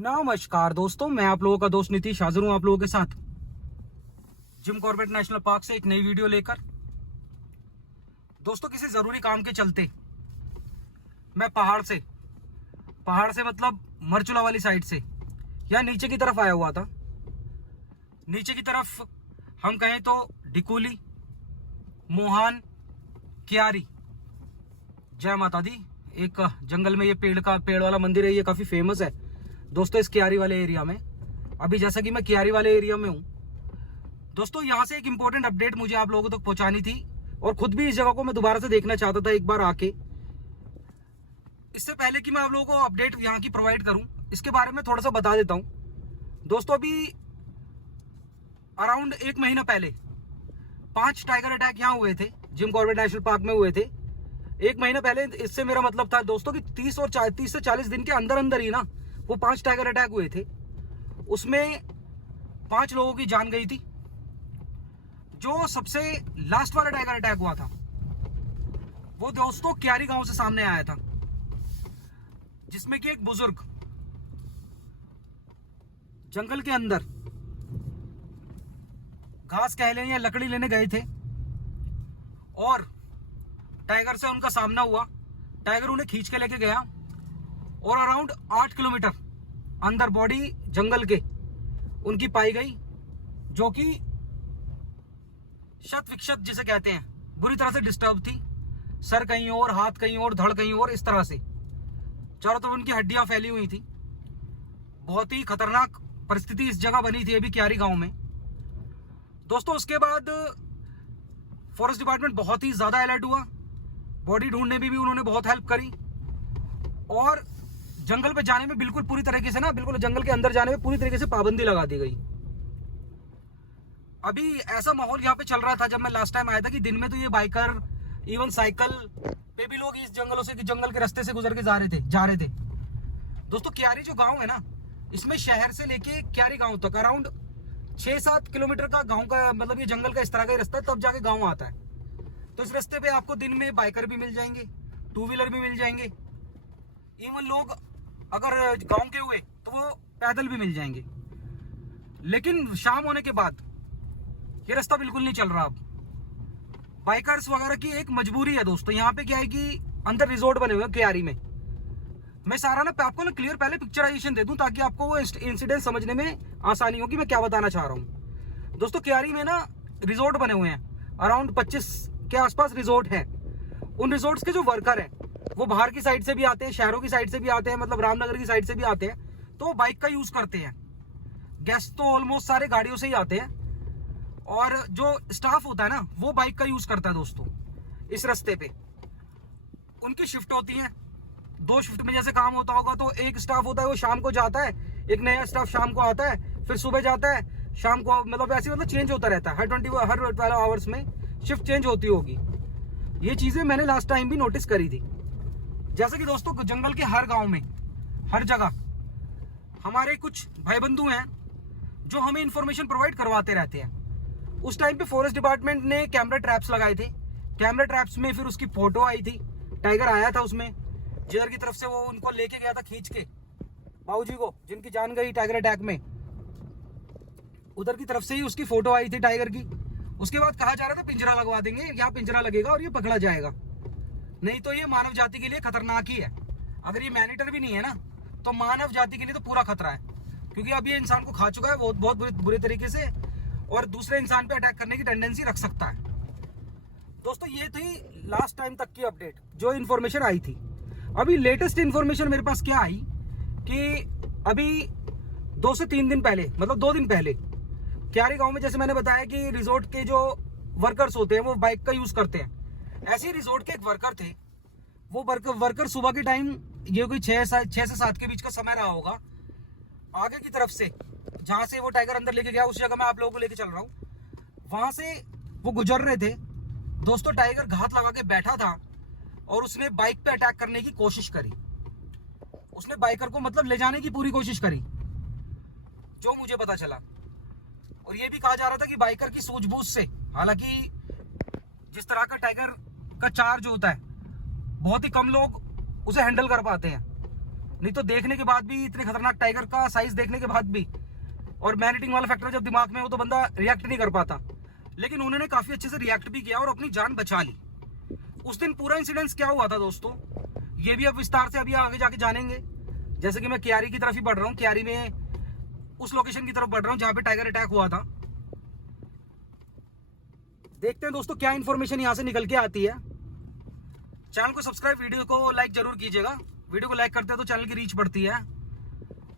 नमस्कार दोस्तों, मैं आप लोगों का दोस्त नीतीश हाजिर हूं आप लोगों के साथ जिम कॉर्बेट नेशनल पार्क से एक नई वीडियो लेकर। दोस्तों, किसी जरूरी काम के चलते मैं पहाड़ से मतलब मरचुला वाली साइड से या नीचे की तरफ आया हुआ था। नीचे की तरफ हम कहें तो डिकोली, मोहान, क्यारी। जय माता दी। एक जंगल में ये पेड़ वाला मंदिर है, ये काफी फेमस है दोस्तों इस क्यारी वाले एरिया में। अभी जैसा कि मैं क्यारी वाले एरिया में हूं दोस्तों, यहां से एक इंपॉर्टेंट अपडेट मुझे आप लोगों तक पहुंचानी थी और खुद भी इस जगह को मैं दोबारा से देखना चाहता था एक बार आके। इससे पहले कि मैं आप लोगों को अपडेट यहां की प्रोवाइड करूं, इसके बारे में थोड़ा सा बता देता हूं दोस्तों। अभी अराउंड 1 महीना पहले 5 टाइगर अटैक यहां हुए थे, जिम कॉर्बेट नेशनल पार्क में हुए थे 1 महीना पहले। इससे मेरा मतलब था दोस्तों कि 30 से 40 दिन के अंदर अंदर ही ना वो 5 टाइगर अटैक हुए थे। उसमें 5 लोगों की जान गई थी। जो सबसे लास्ट वाला टाइगर अटैक हुआ था वो दोस्तों क्यारी गांव से सामने आया था, जिसमें कि एक बुजुर्ग जंगल के अंदर घास कह लें या लकड़ी लेने गए थे और टाइगर से उनका सामना हुआ। टाइगर उन्हें खींच के लेके गया और अराउंड 8 किलोमीटर अंदर बॉडी जंगल के उनकी पाई गई, जो कि शत विक्षत जिसे कहते हैं, बुरी तरह से डिस्टर्ब थी। सर कहीं और, हाथ कहीं और, धड़ कहीं और, इस तरह से चारों तरफ उनकी हड्डियां फैली हुई थी। बहुत ही खतरनाक परिस्थिति इस जगह बनी थी अभी क्यारी गांव में दोस्तों। उसके बाद फॉरेस्ट डिपार्टमेंट बहुत ही ज्यादा अलर्ट हुआ। बॉडी ढूंढने में भी उन्होंने बहुत हेल्प करी और जंगल पे जाने में बिल्कुल पूरी तरीके से ना, बिल्कुल जंगल के अंदर जाने में पूरी तरीके से पाबंदी लगा दी गई। अभी ऐसा माहौल यहाँ पे चल रहा था जब मैं लास्ट टाइम आया था कि दिन में तो ये बाइकर, इवन साइकिल पे भी लोग इस जंगल के रास्ते से गुजर के जा रहे थे दोस्तों। क्यारी जो गांव है ना, इसमें शहर से लेके क्यारी गांव तक अराउंड 6-7 किलोमीटर का गांव का मतलब ये जंगल का इस तरह का रास्ता है, तब जाके गांव आता है। तो इस रास्ते पे आपको दिन में बाइकर भी मिल जाएंगे, 2 व्हीलर भी मिल जाएंगे, इवन लोग अगर गांव के हुए तो वो पैदल भी मिल जाएंगे। लेकिन शाम होने के बाद ये रास्ता बिल्कुल नहीं चल रहा। अब बाइकर्स वगैरह की एक मजबूरी है दोस्तों। यहाँ पे क्या है कि अंदर रिजॉर्ट बने हुए हैं क्यारी में। मैं सारा ना आपको ना क्लियर पहले पिक्चराइजेशन दे दूं ताकि आपको वो इंसिडेंट समझने में आसानी हो कि मैं क्या बताना चाह रहा हूं दोस्तों। क्यारी में ना रिजॉर्ट बने हुए हैं, अराउंड 25 के आसपास रिजॉर्ट है। उन रिजॉर्ट्स के जो वर्कर हैं वो बाहर की साइड से भी आते हैं, शहरों की साइड से भी आते हैं, मतलब रामनगर की साइड से भी आते हैं, तो वो बाइक का यूज करते हैं। गेस्ट तो ऑलमोस्ट सारे गाड़ियों से ही आते हैं और जो स्टाफ होता है ना वो बाइक का यूज करता है दोस्तों। इस रास्ते पे उनकी शिफ्ट होती है, 2 शिफ्ट में जैसे काम होता होगा तो एक स्टाफ होता है वो शाम को जाता है, एक नया स्टाफ शाम को आता है, फिर सुबह जाता है, शाम को, मतलब ऐसे मतलब चेंज होता रहता है। हर 12 आवर्स में शिफ्ट चेंज होती होगी। ये चीजें मैंने लास्ट टाइम भी नोटिस करी थी। जैसे कि दोस्तों जंगल के हर गांव में, हर जगह हमारे कुछ भाई बंधु हैं जो हमें इंफॉर्मेशन प्रोवाइड करवाते रहते हैं। उस टाइम पे फॉरेस्ट डिपार्टमेंट ने कैमरा ट्रैप्स लगाए थे। कैमरा ट्रैप्स में फिर उसकी फोटो आई थी, टाइगर आया था उसमें, जिधर की तरफ से वो उनको लेके गया था खींच के, बाबूजी को जिनकी जान गई टाइगर अटैक में, उधर की तरफ से ही उसकी फोटो आई थी टाइगर की। उसके बाद कहा जा रहा था पिंजरा लगवा देंगे, यहाँ पिंजरा लगेगा और ये पकड़ा जाएगा, नहीं तो ये मानव जाति के लिए खतरनाक ही है। अगर ये मैनीटर भी नहीं है ना तो मानव जाति के लिए तो पूरा खतरा है, क्योंकि अब ये इंसान को खा चुका है बहुत बुरे तरीके से और दूसरे इंसान पे अटैक करने की टेंडेंसी रख सकता है दोस्तों। ये थी लास्ट टाइम तक की अपडेट जो इन्फॉर्मेशन आई थी। अभी लेटेस्ट इन्फॉर्मेशन मेरे पास क्या आई कि अभी 2 से 3 दिन पहले, मतलब 2 दिन पहले, क्यारी गांव में जैसे मैंने बताया कि रिजॉर्ट के जो वर्कर्स होते हैं वो बाइक का यूज करते हैं। ऐसे ही रिजॉर्ट के एक वर्कर थे। वो वर्कर सुबह के टाइम, ये कोई 6 से 7 के बीच का समय रहा होगा, आगे की तरफ से जहां से वो टाइगर अंदर लेके गया, उस जगह मैं आप लोगों को लेके चल रहा हूं, वहां से वो गुजर रहे थे दोस्तों। टाइगर घात लगा के बैठा था और उसने बाइक पे अटैक करने की कोशिश करी। उसने बाइकर को मतलब ले जाने की पूरी कोशिश करी, जो मुझे पता चला। और ये भी कहा जा रहा था कि बाइकर की सूझबूझ से, हालांकि जिस तरह का टाइगर का चार्ज होता है बहुत ही कम लोग उसे हैंडल कर पाते हैं, नहीं तो देखने के बाद भी, इतने खतरनाक टाइगर का साइज देखने के बाद भी, और मैन ईटिंग वाला फैक्टर जब दिमाग में हो तो बंदा रिएक्ट नहीं कर पाता, लेकिन उन्होंने काफी अच्छे से रिएक्ट भी किया और अपनी जान बचा ली। उस दिन पूरा इंसिडेंस क्या हुआ था दोस्तों, ये भी अब विस्तार से अभी आगे जाके जानेंगे। जैसे कि मैं कियारी की तरफ ही बढ़ रहा हूँ, कियारी में उस लोकेशन की तरफ बढ़ रहा हूँ जहाँ पे टाइगर अटैक हुआ था। देखते हैं दोस्तों क्या इन्फॉर्मेशन यहाँ से निकल के आती है। चैनल को सब्सक्राइब, वीडियो को लाइक जरूर कीजिएगा। वीडियो को लाइक करते हैं तो चैनल की रीच बढ़ती है,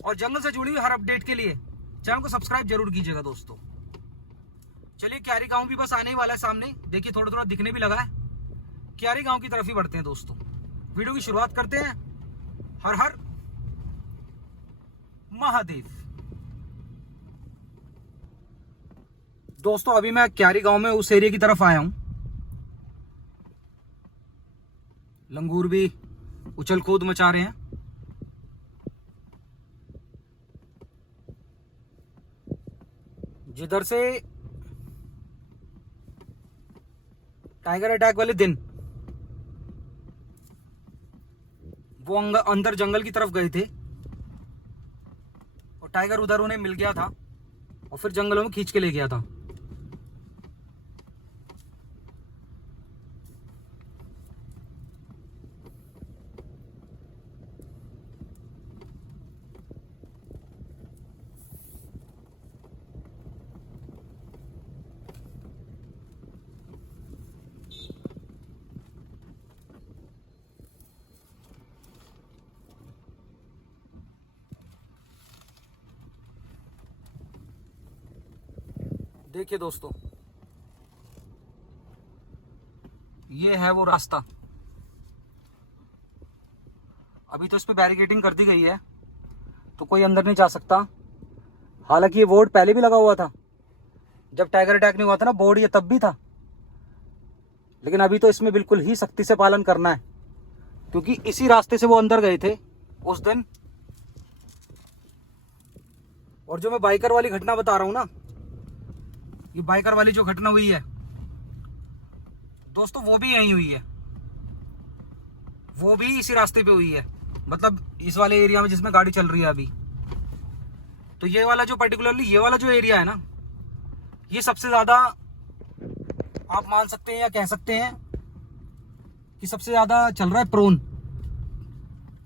और जंगल से जुड़ी हुई हर अपडेट के लिए चैनल को सब्सक्राइब जरूर कीजिएगा दोस्तों। चलिए, कियारी गांव भी बस आने ही वाला है सामने, देखिए थोड़ा थोड़ा दिखने भी लगा है। कियारी गांव की तरफ ही बढ़ते हैं दोस्तों, वीडियो की शुरुआत करते हैं। हर हर महादेव। दोस्तों अभी मैं कियारी गांव में उस एरिया की तरफ आया हूं। लंगूर भी उछल कूद मचा रहे हैं। जिधर से टाइगर अटैक वाले दिन वो अंदर जंगल की तरफ गए थे, और टाइगर उधर उन्हें मिल गया था और फिर जंगलों में खींच के ले गया था। देखिए दोस्तों, ये है वो रास्ता। अभी तो इस पे बैरिकेडिंग कर दी गई है, तो कोई अंदर नहीं जा सकता। हालांकि ये बोर्ड पहले भी लगा हुआ था, जब टाइगर अटैक नहीं हुआ था ना, बोर्ड ये तब भी था। लेकिन अभी तो इसमें बिल्कुल ही सख्ती से पालन करना है, क्योंकि इसी रास्ते से वो अंदर गए थे उस दिन। और जो मैं बाइकर वाली घटना बता रहा हूं ना, ये बाइकर वाली जो घटना हुई है दोस्तों, वो भी यहीं हुई है, वो भी इसी रास्ते पे हुई है। मतलब इस वाले एरिया में जिसमें गाड़ी चल रही है अभी। तो ये वाला जो पर्टिकुलरली ये वाला जो एरिया है ना, ये सबसे ज्यादा आप मान सकते हैं या कह सकते हैं कि सबसे ज्यादा चल रहा है प्रोन,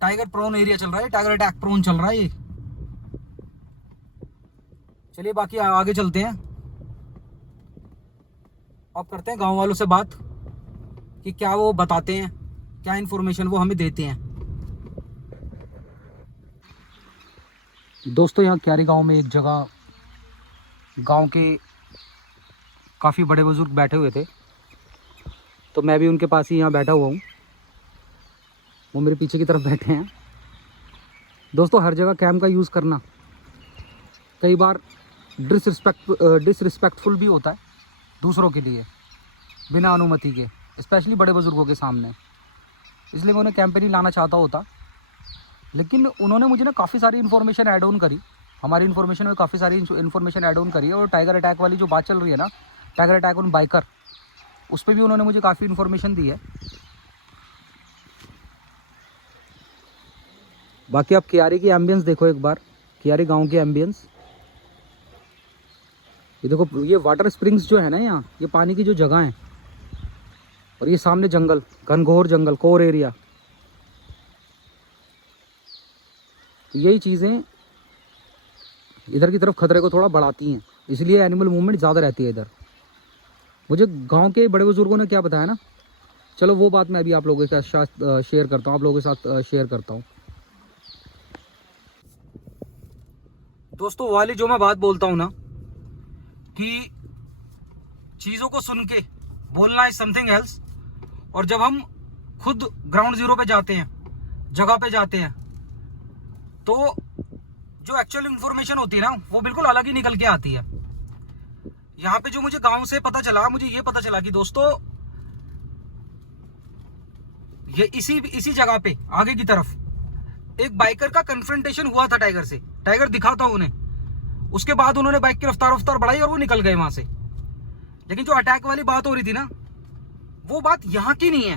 टाइगर प्रोन एरिया चल रहा है, टाइगर अटैक प्रोन चल रहा है ये। चलिए बाकी आगे चलते हैं, अब करते हैं गांव वालों से बात कि क्या वो बताते हैं, क्या इन्फॉर्मेशन वो हमें देते हैं। दोस्तों यहाँ कियारी गांव में एक जगह गांव के काफ़ी बड़े बुजुर्ग बैठे हुए थे, तो मैं भी उनके पास ही यहाँ बैठा हुआ हूँ। वो मेरे पीछे की तरफ बैठे हैं। दोस्तों हर जगह कैम का यूज़ करना कई बार डिसरिस्पेक्टफुल भी होता है दूसरों के लिए, बिना अनुमति के, स्पेशली बड़े बुजुर्गों के सामने। इसलिए मैं उन्हें कैंप पे नहीं लाना चाहता होता, लेकिन उन्होंने मुझे ना काफ़ी सारी इन्फॉर्मेशन ऐड ऑन करी, हमारी इन्फॉर्मेशन में काफ़ी सारी इन्फॉर्मेशन ऐड ऑन करी है। और टाइगर अटैक वाली जो बात चल रही है ना, टाइगर अटैक ऑन बाइकर, उस पर भी उन्होंने मुझे काफ़ी इन्फॉर्मेशन दी है। बाकी आप कियारी की एम्बियंस देखो एक बार, कियारी गाँव की एम्बियंस। ये देखो, ये वाटर स्प्रिंग्स जो है ना यहाँ, ये पानी की जो जगह है, और ये सामने जंगल, घनघोर जंगल, कोर एरिया। यही चीज़ें इधर की तरफ खतरे को थोड़ा बढ़ाती हैं, इसलिए एनिमल मूवमेंट ज़्यादा रहती है इधर। मुझे गांव के बड़े बुजुर्गों ने क्या बताया ना, चलो वो बात मैं अभी आप लोगों के साथ शेयर करता हूँ, आप लोगों के साथ शेयर करता हूँ। दोस्तों वाली जो मैं बात बोलता हूँ ना, कि चीज़ों को सुन के बोलना इज समथिंग एल्स, और जब हम खुद ग्राउंड जीरो पे जाते हैं, जगह पे जाते हैं, तो जो एक्चुअल इंफॉर्मेशन होती है ना, वो बिल्कुल अलग ही निकल के आती है। यहाँ पे जो मुझे गांव से पता चला, मुझे ये पता चला कि दोस्तों ये इसी जगह पे आगे की तरफ एक बाइकर का कन्फ्रंटेशन हुआ था टाइगर से। टाइगर दिखा था उन्हें, उसके बाद उन्होंने बाइक की रफ्तार बढ़ाई और वो निकल गए वहां से। लेकिन जो अटैक वाली बात हो रही थी ना, वो बात यहाँ की नहीं है।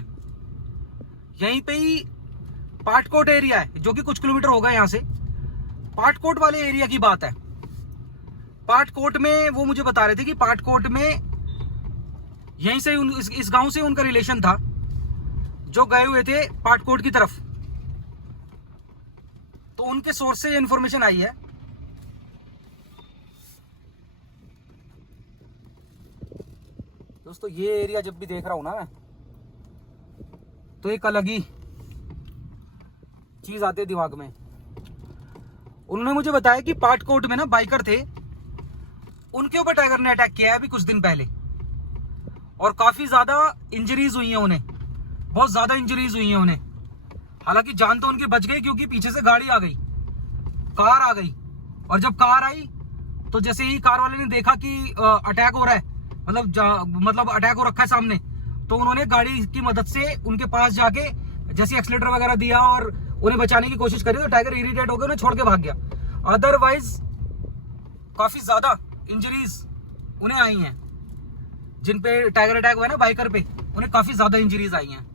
यहीं पे ही पाटकोट एरिया है जो कि कुछ किलोमीटर होगा यहाँ से। पाटकोट वाले एरिया की बात है। पाटकोट में वो मुझे बता रहे थे कि पाटकोट में यहीं से इस गांव से उनका रिलेशन था जो गए हुए थे पाटकोट की तरफ, तो उनके सोर्स से ये इंफॉर्मेशन आई है। दोस्तों ये एरिया जब भी देख रहा हूं ना मैं, तो एक अलग ही चीज आती है दिमाग में। उन्होंने मुझे बताया कि पाटकोट में ना बाइकर थे, उनके ऊपर टाइगर ने अटैक किया है अभी कुछ दिन पहले, और काफी ज्यादा इंजरीज हुई हैं उन्हें, बहुत ज्यादा इंजरीज हुई हैं उन्हें। हालांकि जान तो उनकी बच गई क्योंकि पीछे से गाड़ी आ गई, कार आ गई, और जब कार आई तो जैसे ही कार वाले ने देखा कि अटैक हो रहा है, मतलब अटैक हो रखा है सामने, तो उन्होंने गाड़ी की मदद से उनके पास जाके जैसे एक्सीलेटर वगैरह दिया और उन्हें बचाने की कोशिश करी, तो टाइगर इरिटेट होकर उन्हें छोड़ के भाग गया। अदरवाइज काफी ज्यादा इंजरीज उन्हें आई हैं, जिन पे टाइगर अटैक हुआ है ना बाइकर पे, उन्हें काफी ज्यादा इंजरीज आई हैं।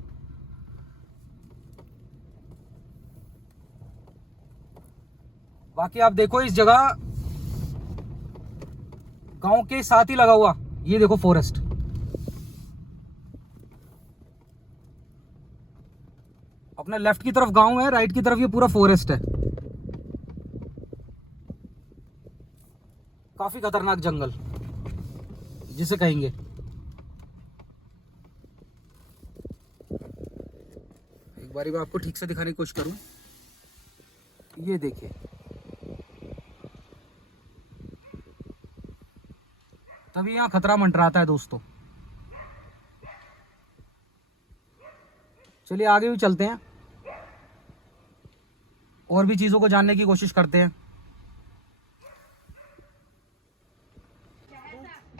बाकी आप देखो इस जगह गांव के साथ ही लगा हुआ ये देखो फॉरेस्ट, अपने लेफ्ट की तरफ गांव है, राइट की तरफ ये पूरा फॉरेस्ट है। काफी खतरनाक जंगल जिसे कहेंगे। एक बारी मैं आपको ठीक से दिखाने की कोशिश करूं, ये देखिए तभी यहां खतरा मंडराता है दोस्तों। चलिए आगे भी चलते हैं और भी चीजों को जानने की कोशिश करते हैं।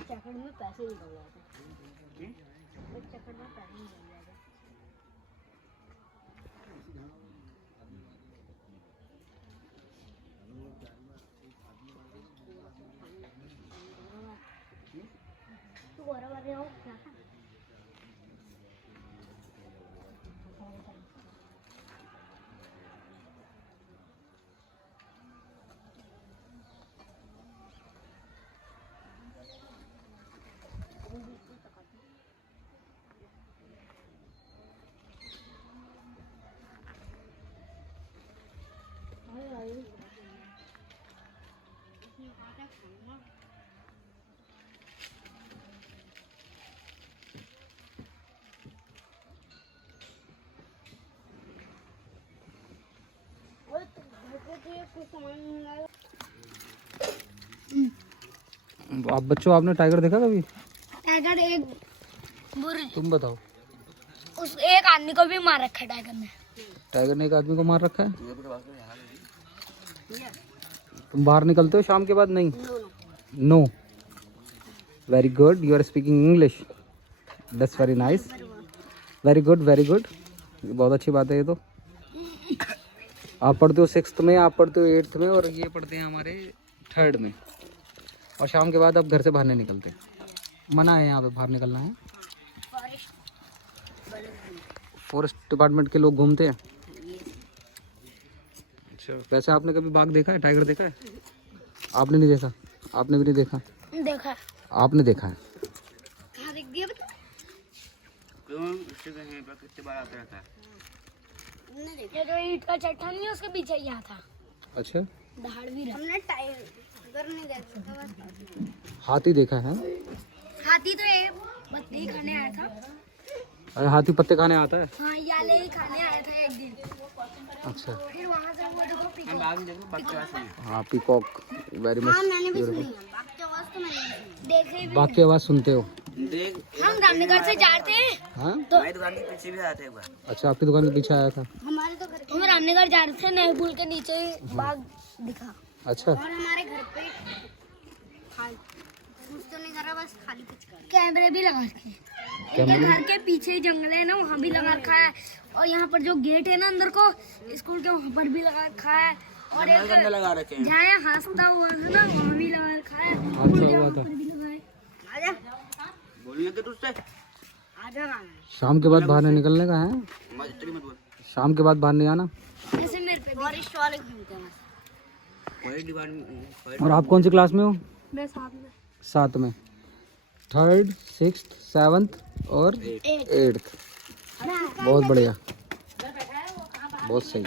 चक्कर में पैसे निकल जाते हैं, चक्कर में पैसे निकल जाते हैं। तू बराबर रहो क्या था? आप बच्चों आपने टाइगर देखा कभी? टाइगर एक तुम बताओ। उस एक आदमी को भी मार रखा है टाइगर ने। टाइगर ने एक आदमी को मार रखा है। तुम बाहर निकलते हो शाम के बाद? नहीं। No. Very good, you are speaking English, that's very nice, very good very good, बहुत अच्छी बात है ये तो। आप पढ़ते हो 6th में, आप पढ़ते हो 8th में, और ये पढ़ते हैं हमारे 3rd में। और शाम के बाद अब घर से बाहर नहीं निकलते, मना है यहाँ पे बाहर निकलना है। फॉरेस्ट डिपार्टमेंट के लोग घूमते हैं। अच्छा, वैसे आपने कभी बाघ देखा है, टाइगर देखा है? आपने नहीं देखा? आपने भी नहीं देखा? देखा। आपने देखा है? कहाँ देख दिया बता? क्यों उससे कहीं पर कितने बार आता रहता है? ये जो ईंट का चट्टान नहीं उसके पीछे यहाँ था। अच्छा, दहाड़ भी रहा। हमने टाइगर नहीं देखा बस। हाथी देखा है? हाथी तो ये पत्ते खाने आया था। अरे हाथी पत्ते खाने आता है? हाँ, याले ही खाने आया था एक दिन। अच्छा, फिर वहाँ से वो देखो हम पीकॉक। बाद में देखो बच्चे वाले हैं। हाँ पीकॉक, वेरी मच ब्यूटीफुल। बाघ की आवाज़ तो मैंने नहीं सुनी। देखे भी बाघ की आवाज़ सुनते हो? देख हम रामनगर से जाते हैं। हाँ, हमारी दुकान के पीछे भी आते हैं एक बार। अच्छा, आपकी दुकान के पीछे आया था? हमारे तो घर हम रामनगर जा रहे थे, नेहरू पुल के नीचे ही बाघ दिखा। अच्छा, और हमारे घर पे खाली कुछ तो नहीं करा, बस खाली कुछ कर। कैमरे भी लगा रखे हैं। इनके घर के पीछे ही जंगल है ना, वहाँ भी लगा रखा है। और यहाँ पर जो गेट है ना अंदर को स्कूल के, वहाँ पर भी लगा रखा है। और एक गन्ने लगा रखे हैं। जहाँ हंसता हुआ था ना, वहाँ भी लगा रखा है। अच्छा हुआ था। आजा बोलने के तुझसे आजा। शाम के बाद बाहर नहीं निकलने का है? मत इतनी मत बोल। शाम के बाद बाहर नहीं आना। ऐसे मेरे पे फॉरेस्ट वाले घूमते हैं। Forest department. और आप कौन सी क्लास में हो? मैं साथ में 7 में, 3rd, 6th, 7th और 8th। बहुत बढ़िया, बहुत सही।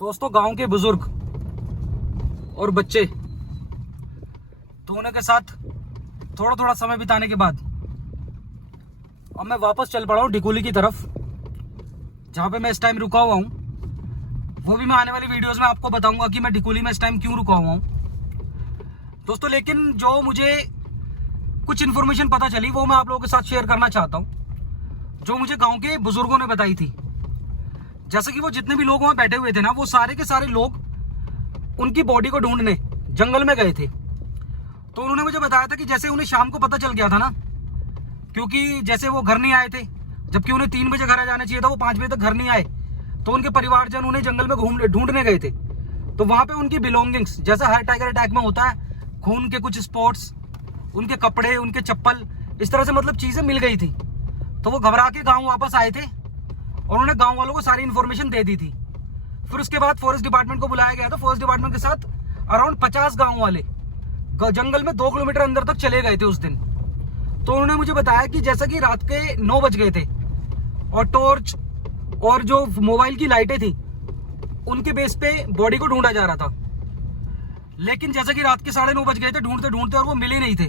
दोस्तों गांव के बुजुर्ग और बच्चे दोनों के साथ थोड़ा थोड़ा समय बिताने के बाद अब मैं वापस चल पड़ा हूँ डिकोली की तरफ, जहाँ पे मैं इस टाइम रुका हुआ हूँ। वो भी मैं आने वाली वीडियोस में आपको बताऊंगा कि मैं डिकोली में इस टाइम क्यों रुका हुआ हूँ दोस्तों। लेकिन जो मुझे कुछ इन्फॉर्मेशन पता चली वो मैं आप लोगों के साथ शेयर करना चाहता हूँ, जो मुझे गांव के बुजुर्गों ने बताई थी। जैसे कि वो जितने भी लोग वहां बैठे हुए थे ना, वो सारे के सारे लोग उनकी बॉडी को ढूंढने जंगल में गए थे। तो उन्होंने मुझे बताया था कि जैसे उन्हें शाम को पता चल गया था ना, क्योंकि जैसे वो घर नहीं आए थे, जबकि उन्हें 3 बजे घर जाना चाहिए था, वो 5 बजे तक घर नहीं आए, तो उनके परिवारजन उन्हें जंगल में ढूंढने गए थे। तो वहां पे उनकी बिलोंगिंग्स, जैसा हर टाइगर अटैक में होता है, खून के कुछ स्पॉट्स, उनके कपड़े, उनके चप्पल, इस तरह से मतलब चीजें मिल गई थी। तो वो घबरा के गाँव वापस आए थे और उन्होंने गाँव वालों को सारी इन्फॉर्मेशन दे दी थी। फिर उसके बाद फॉरेस्ट डिपार्टमेंट को बुलाया गया था। फॉरेस्ट डिपार्टमेंट के साथ अराउंड 50 गाँव वाले जंगल में 2 किलोमीटर अंदर तक चले गए थे उस दिन। तो उन्होंने मुझे बताया कि जैसा कि रात के 9 बज गए थे और टॉर्च और जो मोबाइल की लाइटें थी उनके बेस पे बॉडी को ढूंढा जा रहा था। लेकिन जैसा कि रात के 9:30 बज गए थे ढूंढते ढूंढते, और वो मिले नहीं थे,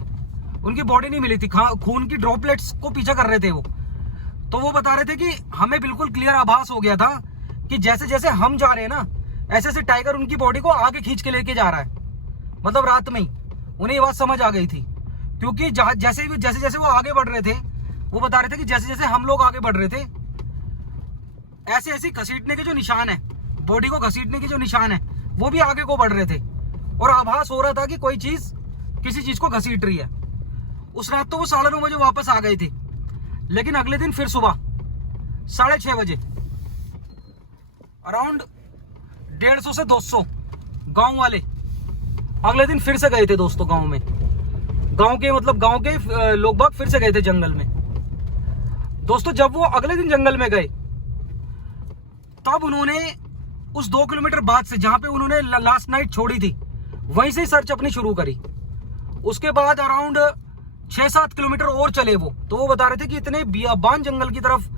उनकी बॉडी नहीं मिली थी, खून की ड्रॉपलेट्स को पीछा कर रहे थे वो। तो वो बता रहे थे कि हमें बिल्कुल क्लियर आभास हो गया था कि जैसे जैसे हम जा रहे हैं ना, ऐसे ऐसे टाइगर उनकी बॉडी को आगे खींच के लेके जा रहा है। मतलब रात में ही उन्हें ये बात समझ आ गई थी, क्योंकि जैसे जैसे वो आगे बढ़ रहे थे, वो बता रहे थे कि जैसे जैसे हम लोग आगे बढ़ रहे थे, ऐसे ऐसे घसीटने के जो निशान है, बॉडी को घसीटने के जो निशान है, वो भी आगे को बढ़ रहे थे। और आभास हो रहा था कि कोई चीज किसी चीज को घसीट रही है। उस रात तो वो 9:30 बजे वापस आ गए थे। लेकिन अगले दिन फिर सुबह 6:30 बजे अराउंड 150 से 200 गांव वाले अगले दिन फिर से गए थे दोस्तों गांव में। गांव के लोग बाग फिर से गए थे जंगल में। दोस्तों जब वो अगले दिन जंगल में गए, तब उन्होंने उस 2 किलोमीटर बाद से, जहां पे उन्होंने लास्ट नाइट छोड़ी थी, वहीं से सर्च अपनी शुरू करी। उसके बाद अराउंड 6-7 किलोमीटर और चले वो। तो वो बता रहे थे कि इतने बियाबान जंगल की तरफ,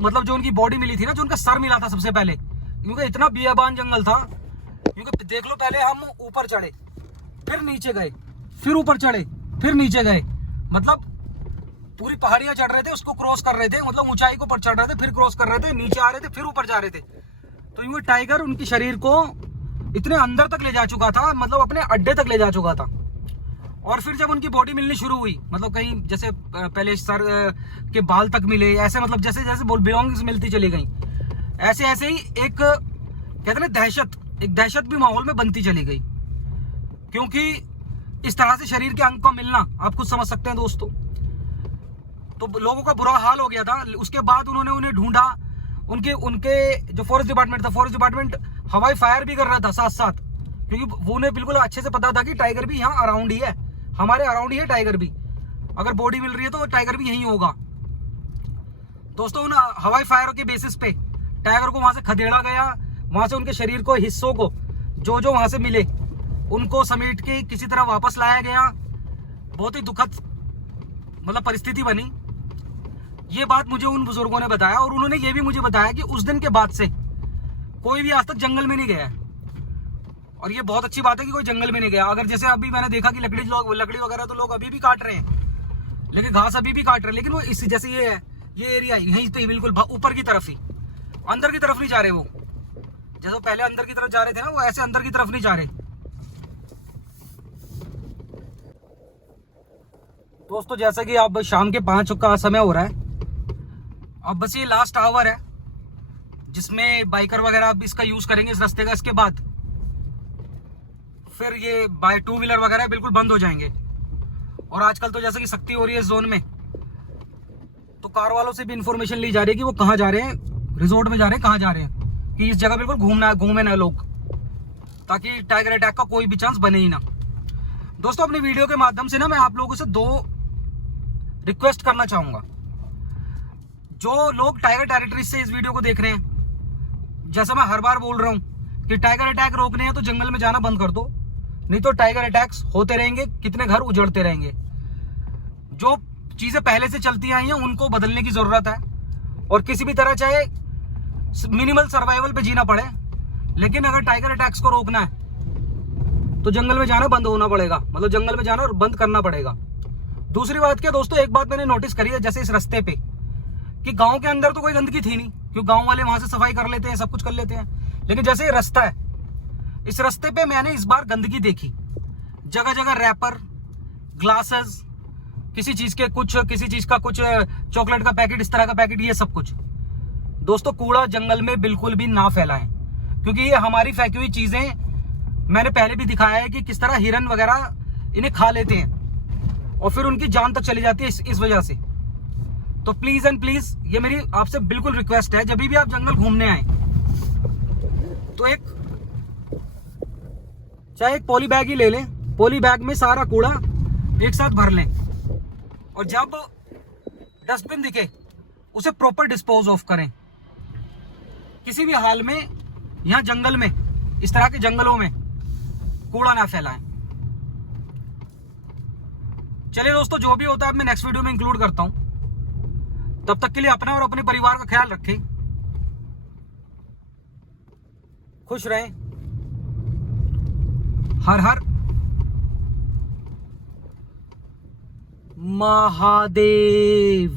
मतलब जो उनकी बॉडी मिली थी ना, जो उनका सर मिला था सबसे पहले, क्योंकि इतना बियाबान जंगल था। क्योंकि देख लो, पहले हम ऊपर चढ़े, फिर नीचे गए, फिर ऊपर चढ़े, फिर नीचे गए, मतलब पूरी पहाड़ियां चढ़ रहे थे, उसको क्रॉस कर रहे थे, मतलब ऊंचाई को पर चढ़ रहे थे, फिर क्रॉस कर रहे थे, नीचे आ रहे थे, फिर ऊपर जा रहे थे। तो ये टाइगर उनके शरीर को इतने अंदर तक ले जा चुका था, मतलब अपने अड्डे तक ले जा चुका था। और फिर जब उनकी बॉडी मिलनी शुरू हुई, मतलब कहीं जैसे पहले सर के बाल तक मिले, ऐसे मतलब जैसे जैसे बिलोंगिंग्स मिलती चली गई, ऐसे ऐसे ही एक कहते हैं दहशत भी माहौल में बनती चली गई। क्योंकि इस तरह से शरीर के अंग का मिलना, आप कुछ समझ सकते हैं दोस्तों। तो लोगों का बुरा हाल हो गया था। उसके बाद उन्होंने उन्हें ढूंढा। उनके जो फॉरेस्ट डिपार्टमेंट था, फॉरेस्ट डिपार्टमेंट हवाई फायर भी कर रहा था साथ साथ, क्योंकि वो उन्हें बिल्कुल अच्छे से पता था कि टाइगर भी यहाँ अराउंड ही है, हमारे अराउंड ही है टाइगर भी। अगर बॉडी मिल रही है तो टाइगर भी यहीं होगा। दोस्तों उन हवाई फायर के बेसिस पे टाइगर को वहां से खदेड़ा गया। वहां से उनके शरीर को, हिस्सों को, जो जो वहां से मिले, उनको समेट के किसी तरह वापस लाया गया। बहुत ही दुखद मतलब परिस्थिति बनी। ये बात मुझे उन बुजुर्गों ने बताया, और उन्होंने ये भी मुझे बताया कि उस दिन के बाद से कोई भी आज तक जंगल में नहीं गया है। और ये बहुत अच्छी बात है कि कोई जंगल में नहीं गया। अगर जैसे अभी मैंने देखा कि लकड़ी वगैरह तो लोग अभी भी काट रहे हैं, लेकिन घास अभी भी काट रहे हैं, लेकिन वो इस जैसे ये है, ये एरिया यहीं पे बिल्कुल ऊपर की तरफ ही, अंदर की तरफ नहीं जा रहे वो। जैसे पहले अंदर की तरफ जा रहे थे ना, वो ऐसे अंदर की तरफ नहीं जा रहे। दोस्तों जैसा कि अब शाम के 5 का समय हो रहा है, अब बस ये लास्ट आवर है जिसमें बाइकर वगैरह अब इसका यूज करेंगे इस रास्ते का। इसके बाद फिर ये बाय 2 व्हीलर वगैरह बिल्कुल बंद हो जाएंगे। और आजकल तो जैसे कि सख्ती हो रही है इस जोन में, तो कार वालों से भी इंफॉर्मेशन ली जा रही है कि वो कहाँ जा रहे हैं, रिजॉर्ट में जा रहे हैं, कहाँ जा रहे हैं, कि इस जगह बिल्कुल घूमे ना लोग, ताकि टाइगर अटैक का कोई भी चांस बने ही ना। दोस्तों अपनी वीडियो के माध्यम से ना मैं आप लोगों से 2 रिक्वेस्ट करना चाहूंगा। जो लोग टाइगर टेरिटरी से इस वीडियो को देख रहे हैं, जैसा मैं हर बार बोल रहा हूं कि टाइगर अटैक रोकने हैं तो जंगल में जाना बंद कर दो, नहीं तो टाइगर अटैक्स होते रहेंगे, कितने घर उजड़ते रहेंगे। जो चीजें पहले से चलती आई हैं उनको बदलने की जरूरत है, और किसी भी तरह चाहे मिनिमल सर्वाइवल पे जीना पड़े, लेकिन अगर टाइगर अटैक्स को रोकना है तो जंगल में जाना बंद होना पड़ेगा, मतलब जंगल में जाना और बंद करना पड़ेगा। दूसरी बात क्या दोस्तों, एक बात मैंने नोटिस करी है, जैसे इस रास्ते पे कि गांव के अंदर तो कोई गंदगी थी नहीं, क्योंकि गांव वाले वहां से सफाई कर लेते हैं, सब कुछ कर लेते हैं, लेकिन जैसे ये रास्ता है, इस रास्ते पे मैंने इस बार गंदगी देखी। जगह जगह रैपर, ग्लासेस, किसी चीज के कुछ, किसी चीज का कुछ, चॉकलेट का पैकेट, इस तरह का पैकेट, ये सब कुछ। दोस्तों कूड़ा जंगल में बिल्कुल भी ना फैलाएं, क्योंकि ये हमारी फेंकी हुई चीजें, मैंने पहले भी दिखाया है कि किस तरह हिरन वगैरह इन्हें खा लेते हैं और फिर उनकी जान तक चली जाती है इस वजह से। तो प्लीज एंड प्लीज, ये मेरी आपसे बिल्कुल रिक्वेस्ट है, जब भी आप जंगल घूमने आए तो चाहे एक पॉली बैग ही ले लें, पॉली बैग में सारा कूड़ा एक साथ भर लें, और जब डस्टबिन दिखे उसे प्रॉपर डिस्पोज ऑफ करें। किसी भी हाल में यहां जंगल में, इस तरह के जंगलों में कूड़ा ना फैलाएं। चलिए दोस्तों, जो भी होता है मैं नेक्स्ट वीडियो में इंक्लूड करता हूं। तब तक के लिए अपना और अपने परिवार का ख्याल रखें, खुश रहें। हर हर महादेव।